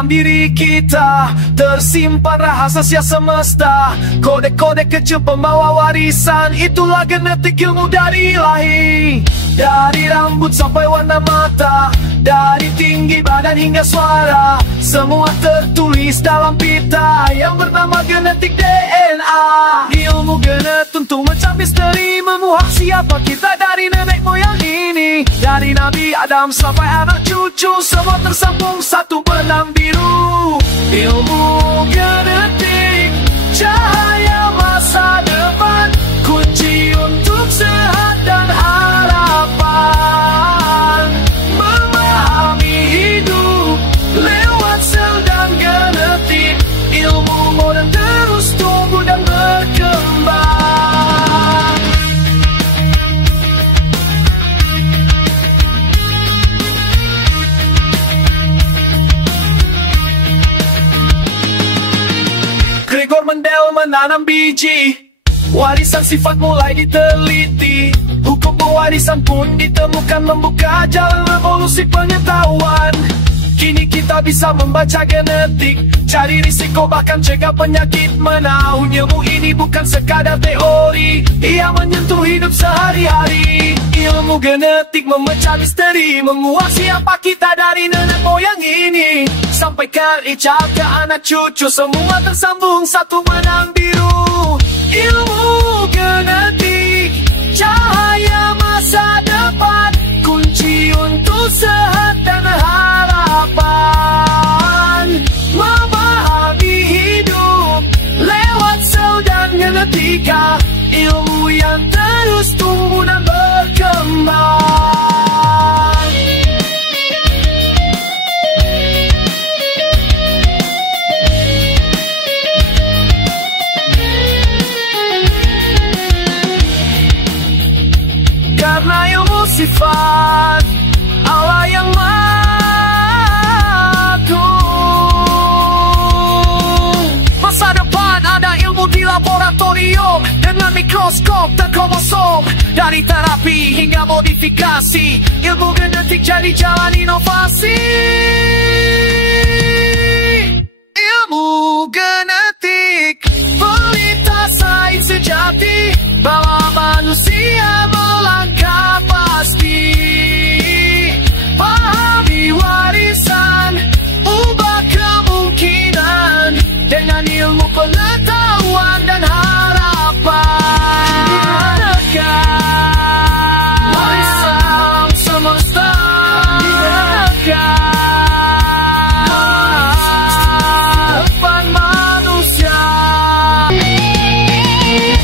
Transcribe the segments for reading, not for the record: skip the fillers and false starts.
dalam diri kita tersimpan rahasia semesta. Kode-kode kecil pembawa warisan, itulah genetik ilmu dari ilahi. Dari rambut sampai warna mata, dari tinggi badan hingga suara, semua tertulis dalam pita yang bernama genetik DNA. Ilmu genetik untuk macam misteri, menguak siapa kita dari nenek moyang ini. Dari Nabi Adam sampai anak cucu, semua tersambung satu benang biru. Ilmu genetik, cahaya masa depan, kunci untuk sehat dan harapan. Memahami hidup lewat sel dan genetik, ilmu modern terus tumbuh dan berkembang. Gregor Mendel menanam biji, warisan sifat mulai diteliti. Hukum pewarisan pun ditemukan, membuka jalan revolusi pengetahuan. Kini kita bisa membaca genetik, cari risiko bahkan cegah penyakit. Menahu ilmu ini bukan sekadar teori, ia menyentuh hidup sehari-hari. Ilmu genetik memecah misteri, menguak siapa kita dari nenek moyang ini. Sampaikan ijab ke anak cucu, semua tersambung satu benang biru. Ilmu genetik, cahaya masa depan, kunci untuk sehat dan harapan. Memahami hidup lewat sel dan genetika, ilmu yang terus tumbuh dan berkembang. Karena ilmu sifat Allah yang agung, masa depan ada ilmu di laboratorium dengan mikroskop dan kromosom. Dari terapi hingga modifikasi, ilmu genetik jadi jalan inovasi. Ilmu genetik, pelita sains sejati, bawa manusia melangkah pasti. Pahami warisan, ubah kemungkinan dengan ilmu pengetahuan dan harapan. Warisan semesta, depan manusia.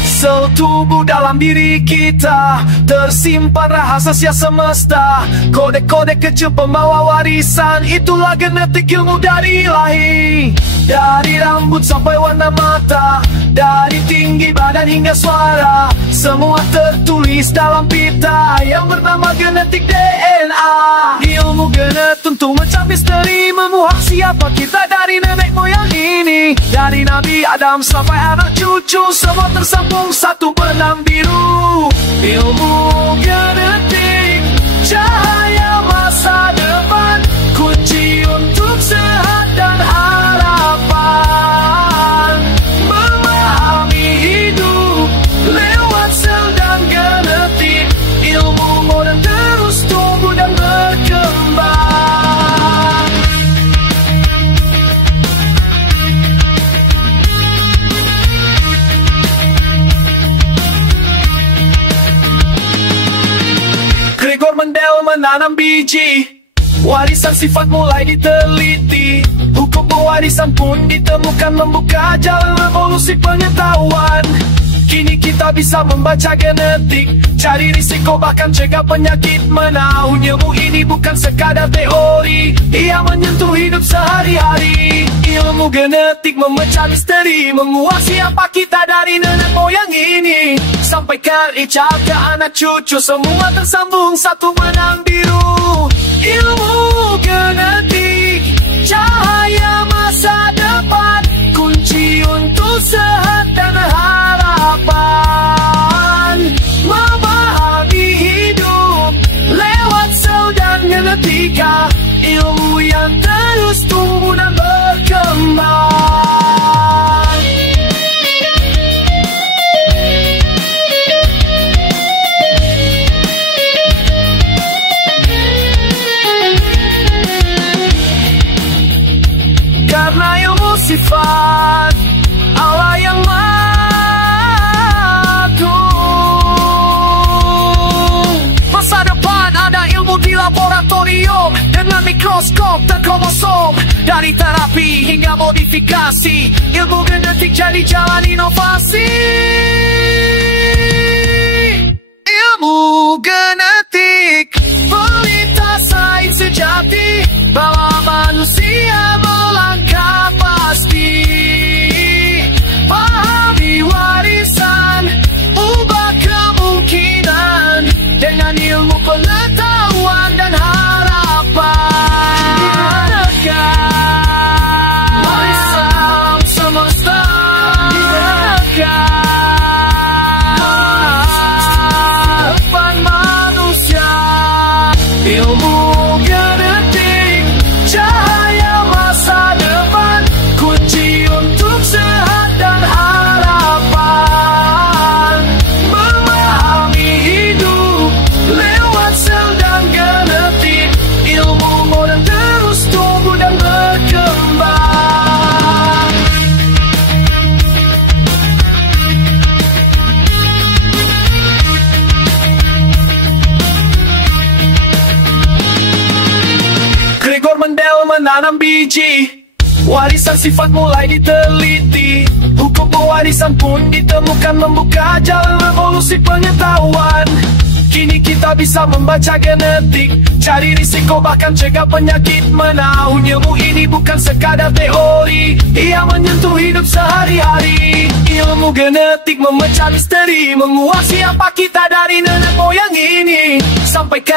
Sel tubuh dalam diri kita tersimpan rahasia semesta. Kode-kode kecil pembawa warisan, itulah genetik ilmu dari ilahi. Dari rambut sampai warna mata, dari tinggi badan hingga suara, semua tertulis dalam pita yang bernama genetik DNA. Ilmu genetik untuk macam misteri, memuak siapa kita dari nenek moyang ini. Dari Nabi Adam sampai anak cucu, semua tersambung satu benang biru. Ilmu genetik, cahaya masa depan, kunci untuk sehat dan harapan. Memahami hidup lewat sel dan genetik, ilmu modern terus tumbuh dan berkembang. Gregor Mendel menanam biji, warisan sifat mulai diteliti. Hukum pewarisan pun ditemukan, membuka jalan revolusi pengetahuan. Kini kita bisa membaca genetik, cari risiko bahkan cegah penyakit. Menahu ilmu ini bukan sekadar teori, ia menyentuh hidup sehari-hari. Ilmu genetik memecah misteri, menguak siapa kita dari nenek moyang ini. Sampaikan ijab ke anak cucu, semua tersambung satu benang biru. Ilmu genetik, cahaya masa depan, kunci untuk sehat dan harapan. Memahami hidup lewat sel dan genetika, ilmu yang terus tumbuh dan mikroskop dan kromosom. Dari terapi hingga modifikasi, ilmu genetik jadi jalan inovasi. Ilmu genetik, pelita sains sejati, bawa manusia melangkah pasti. Pahami warisan, ubah kemungkinan dengan ilmu pengetahuan dan harapan. Warisan semesta, depan manusia. Ilmu genetik, cahaya masa depan, kunci untuk sehat dan harapan. Memahami hidup lewat sel dan genetik, ilmu modern terus tumbuh dan berkembang. Gregor Mendel menanam biji, warisan sifat mulai diteliti, hukum pewarisan pun ditemukan, membuka jalan revolusi pengetahuan. Kini kita bisa membaca genetik, cari risiko bahkan cegah penyakit. Menahu ilmu ini bukan sekadar teori, ia menyentuh hidup sehari-hari. Ilmu genetik memecah misteri, menguak siapa kita dari nenek moyang ini. Sampai ke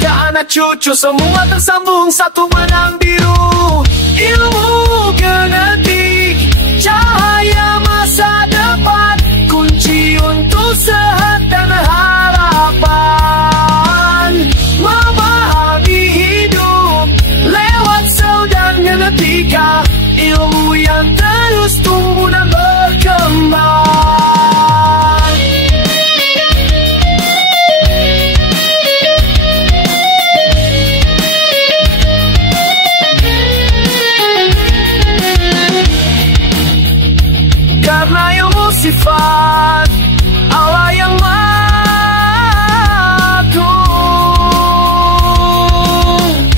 ke anak cucu, semua tersambung satu benang biru. Ilmu genetik, cahaya masa depan, kunci untuk sehat dan harapan. Memahami hidup lewat sel dan genetika, ilmu yang terus tumbuh dan berkembang. Karena ilmu sifat Allah yang agung.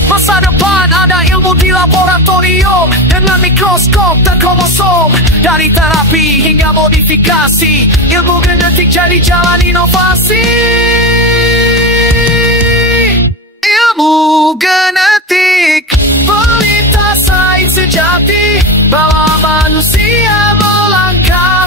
Masa depan ada ilmu di laboratorium, dengan mikroskop dan kromosom. Dari terapi hingga modifikasi, ilmu genetik jadi jalan inovasi. Ilmu genetik, pelita sains sejati, bawa manusia melangkah